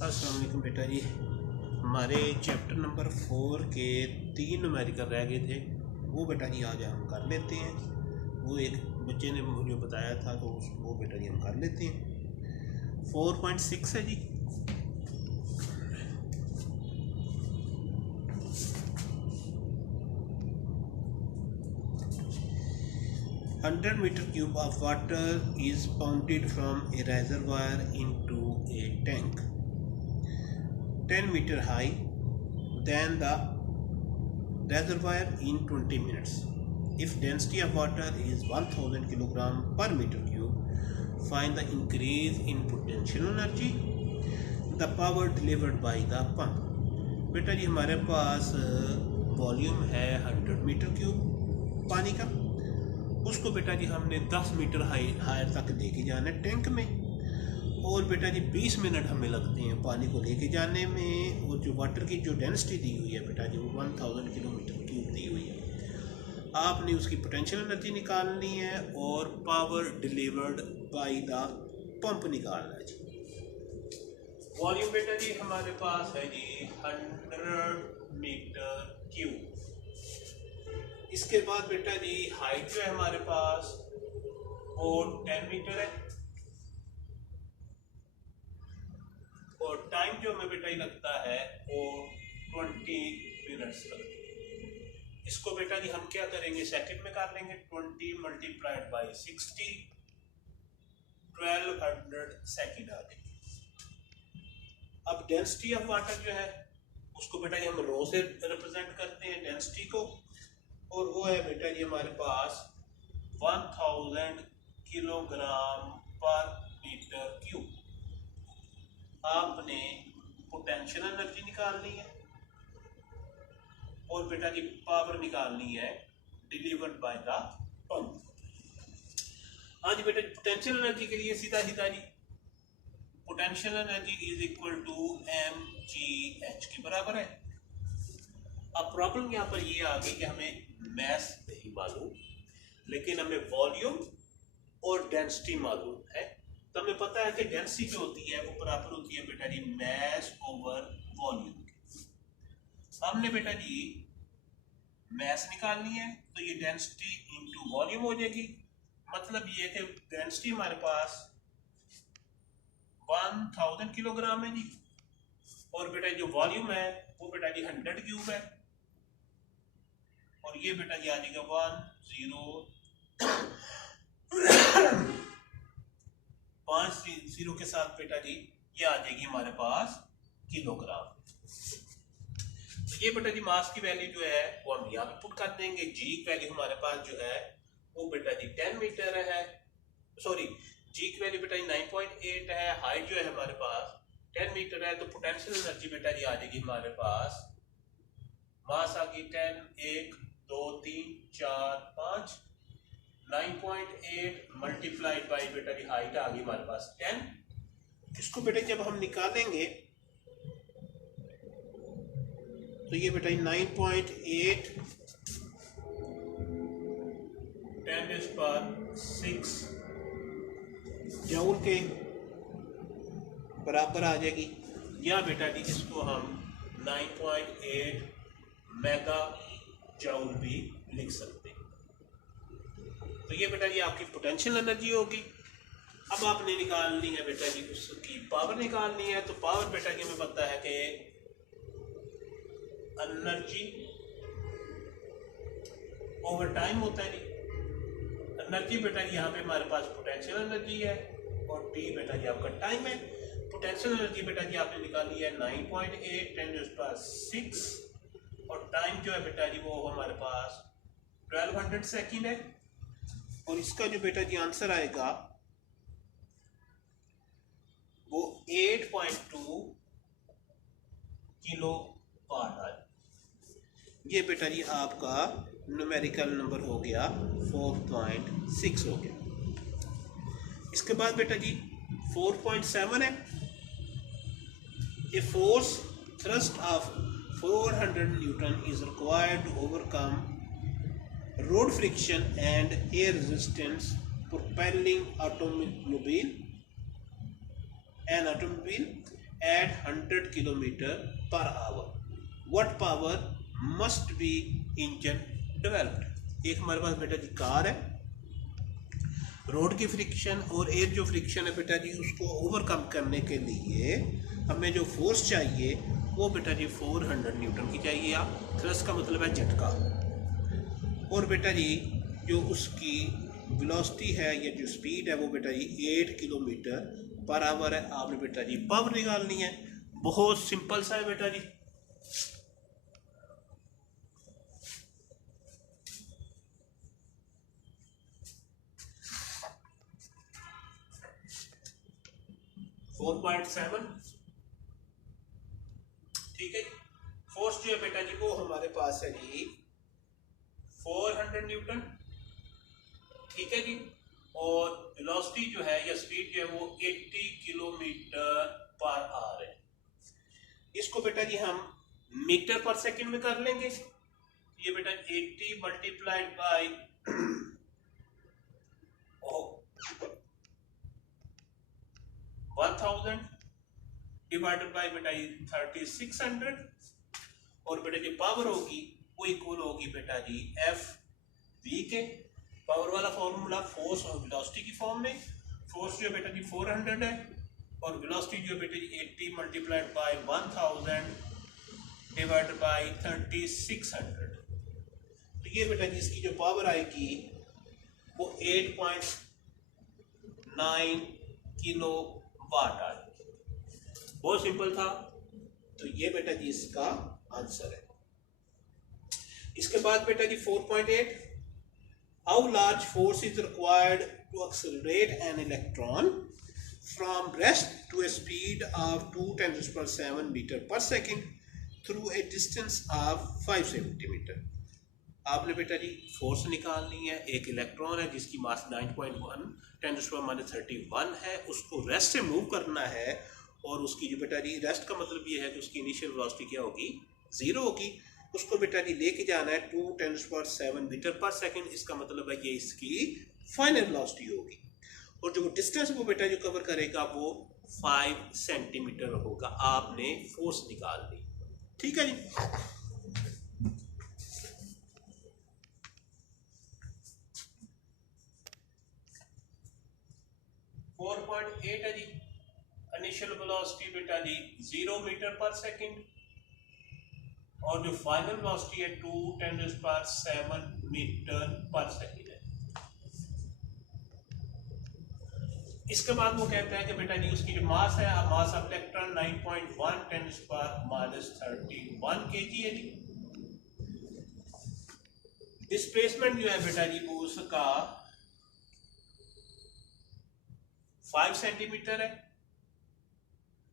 अस्सलाम वालेकुम बेटा जी। हमारे चैप्टर नंबर 4 के 3 न्यूमेरिकल रह गए थे, वो बेटा जी आज हम कर लेते हैं। वो एक बच्चे ने मुझे बताया था तो वो बेटा जी हम कर लेते हैं। 4.6 है जी। Hundred meter cube of water is pumped from a reservoir into a tank 10 meter high, then the reservoir in 20 minutes. If density of water is 1000 kg per meter cube, find the increase in potential energy, the power delivered by the pump. बेटा जी हमारे पास volume है 100 metre cube पानी का। उसको बेटा जी हमने 10 metre higher तक लेके जाना है टैंक में, और बेटा जी 20 मिनट हमें लगते हैं पानी को लेके जाने में। और जो वाटर की जो डेंसिटी दी हुई है बेटा जी वो 1000 किलोमीटर क्यूब दी हुई है। आपने उसकी पोटेंशियल एनर्जी निकालनी है और power delivered by the pump निकालना है जी। वॉल्यूम बेटा जी हमारे पास है जी 100 मीटर क्यूब। इसके बाद बेटा जी हाइट जो है हमारे पास वो 10 मीटर है, और टाइम जो हमें बेटा ही लगता है वो 20 मिनट्स लगता है। इसको बेटा जी हम क्या करेंगे, सेकंड में कर लेंगे। 20 मल्टीप्लाइड बाई 60, 1200 सेकंड आ जाएगी। अब डेंसिटी ऑफ वाटर जो है उसको बेटा जी हम रो से रिप्रेजेंट करते हैं डेंसिटी को, और वो है बेटा जी हमारे पास 1000 किलोग्राम पर मीटर क्यूब। आपने पोटेंशियल एनर्जी निकालनी है और बेटा जी पावर निकालनी है डिलीवर्ड बाय द पंप। हाँ जी बेटा जी, पोटेंशियल एनर्जी के लिए सीधा सीधा जी potential energy is equal to mgh के बराबर है। अब प्रॉब्लम यहाँ पर ये आ गई कि हमें मैस नहीं मालूम, लेकिन हमें वॉल्यूम और डेंसिटी मालूम है। तो हमें पता है कि डेंसिटी जो होती है वो बराबर होती है बेटा जी मैस ओवर वॉल्यूम के। हमने बेटा जी मैस निकालनी है तो ये डेंसिटी इनटू वॉल्यूम हो जाएगी। मतलब ये है कि डेंसिटी हमारे पास 1000 किलोग्राम है जी, और बेटा जो वॉल्यूम है वो बेटा जी 100 क्यूब है, और ये बेटा जी आ जाएगा 5 0 के साथ बेटा जी ये आ जाएगी हमारे पास किलोग्राम। तो ये बेटा जी मास की वैल्यू जो है वो हम यहाँ पे पुट कर देंगे। जी की वैल्यू हमारे पास जो है वो बेटा जी 10 मीटर है, सॉरी जी की वैल्यू बेटा जी 9.8 है। हाइट जो है हमारे पास 10 मीटर है, तो पोटेंशियल एनर्जी बेटा जी आ जाएगी हमारे पास, मास आ गई 10, 1 2 3 4 5, 9.8 मल्टीप्लाइड बाई बेटा जी हाइट आ गई हमारे पास 10। इसको बेटा जब हम निकालेंगे तो ये बेटा 9.8 10⁶ जूल के बराबर आ जाएगी, या बेटा जी इसको हम 9.8 मेगा जूल भी लिख सकते हैं। तो ये बेटा जी आपकी पोटेंशियल एनर्जी होगी। अब आपने निकालनी है बेटा जी उसकी पावर निकालनी है। तो पावर बेटा जी हमें पता है कि एनर्जी ओवर टाइम होता है जी। एनर्जी बेटा जी यहाँ पे हमारे पास पोटेंशियल एनर्जी है, और टी बेटा जी आपका टाइम है। पोटेंशियल एनर्जी बेटा जी आपने निकाली है 9.8 10⁶, और टाइम जो है बेटा जी वो हमारे पास 1200 सेकंड है, और इसका जो बेटा जी आंसर आएगा वो 8.2 किलो वाट। ये बेटा जी आपका न्यूमेरिकल नंबर हो गया 4.6 हो गया। इसके बाद बेटा जी 4.7 है। A force thrust of 400 newton is required to overcome road friction and air resistance propelling an automobile at 100 kilometer per hour. What power must be engine developed? एक हमारे पास बेटा जी कार है, रोड की फ्रिक्शन और एयर जो friction है बेटा जी उसको ओवरकम करने के लिए हमें जो फोर्स चाहिए वो बेटा जी 400 न्यूटन की चाहिए। आप थ्रस्ट का मतलब है झटका, और बेटा जी जो उसकी वेलोसिटी है या जो स्पीड है वो बेटा जी 8 किलोमीटर पर आवर है। आपने बेटा जी पावर निकालनी है, बहुत सिंपल सा है बेटा जी। फोर 4.7 ठीक है जी। फोर्स जो है बेटा जी वो हमारे पास है जी 400 न्यूटन, ठीक है जी, और वेलोसिटी जो है या स्पीड जो है वो 80 किलोमीटर पर आवर है। इसको बेटा जी हम मीटर पर सेकंड में कर लेंगे। ये बेटा 80 मल्टीप्लाइड बाय 1000 डिवाइडेड बाय बेटा 3600, और बेटा जी पावर होगी वो इक्वल होगी बेटा जी एफ वी के। पावर वाला फॉर्मूला फोर्स और वेलोसिटी की फॉर्म में। फोर्स जो बेटा जी 400 है और वेलोसिटी जो बेटा जी 80 मल्टीप्लाइड बाय 1000 डिवाइडेड बाय 3600। तो ये बेटा जी इसकी जो पावर आएगी वो 8.9 किलो वाट आएगी। बहुत सिंपल था, तो ये बेटा जी इसका आंसर है। इसके बाद बेटा जी 4.8, how large force is required to accelerate an electron from rest to a speed of 2 × 10⁷ meter per second through a distance of 5 centimeter। आपने बेटा जी फोर्स निकालनी है। एक इलेक्ट्रॉन है जिसकी मास 9.1 10⁻31 है, उसको रेस्ट से मूव करना है, और उसकी जो बेटा जी रेस्ट का मतलब ये है कि उसकी इनिशियल वेलोसिटी क्या होगी, 0 होगी। उसको बेटा जी लेके जाना है 2 × 10⁷ मीटर पर सेकंड। इसका मतलब है ये इसकी फाइनल वेलोसिटी होगी, और जो डिस्टेंस वो बेटा जो कवर करेगा वो 5 सेंटीमीटर होगा। आपने फोर्स निकाल ली, ठीक है जी। 4.8 है जी, इनिशियल वेलोसिटी बेटा जी 0 मीटर पर सेकंड, और जो फाइनल वेलोसिटी है 2 × 10⁷ मीटर पर सेकंड है। इसके बाद वो कहता है कि बेटा जी उसकी जो मास है, मास ऑफ इलेक्ट्रॉन 9.1 10⁻31 kg है जी। डिस्प्लेसमेंट जो है बेटा जी वो उसका 5 सेंटीमीटर है।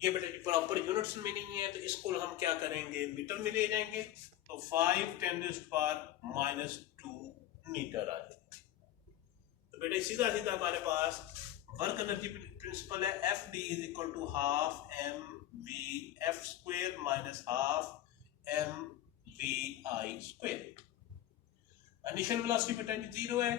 ये बेटा जी प्रॉपर यूनिट्स में नहीं है, तो इसको हम क्या करेंगे, मीटर में ले जाएंगे, तो 5 × 10⁻² मीटर आ जाएगा। तो बेटा सीधा सीधा हमारे पास वर्क एनर्जी प्रिंसिपल है, F D is equal to half M V F square minus half M V I square. Initial velocity बेटा जी 0 है,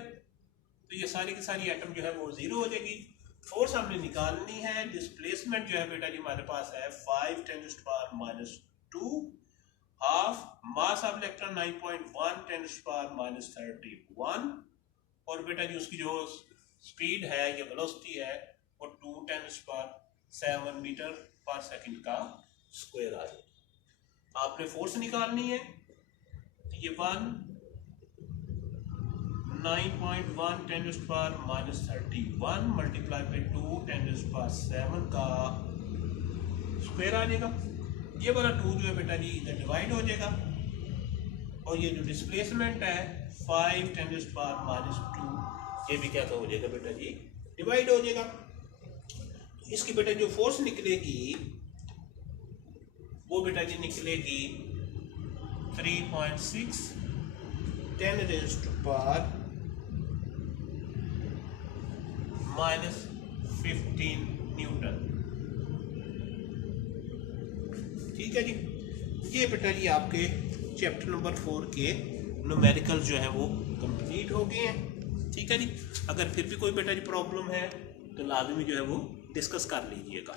तो ये सारी की सारी एटम जो है वो 0 हो जाएगी। फोर्स हमने निकालनी है। डिस्प्लेसमेंट जो है बेटा जी हमारे पास है 5 × 10⁻² हाफ मास ऑफ इलेक्ट्रॉन 9.1 10⁻31, और बेटा जी उसकी जो स्पीड है या वेलोसिटी है वो 2 × 10⁷ मीटर पर सेकंड का स्क्वायर आ जाए। आपने फोर्स निकालनी है, तो ये 9.1 10⁻31 मल्टीप्लाई बाई 2 10⁷ का स्क्वायर आ जाएगा। ये वाला 2 जो है बेटा जी इधर डिवाइड हो जाएगा, और ये जो डिस्प्लेसमेंट है 5 10⁻², ये भी क्या हो जाएगा बेटा जी डिवाइड हो जाएगा। तो इसकी बेटा जो फोर्स निकलेगी वो बेटा जी निकलेगी 3.6 10⁻⁻15 न्यूटन। ठीक है जी, ये बेटा जी आपके चैप्टर नंबर 4 के न्यूमेरिकल जो है वो कंप्लीट हो गए हैं। ठीक है जी, अगर फिर भी कोई बेटा जी प्रॉब्लम है तो लाजमी जो है वो डिस्कस कर लीजिएगा।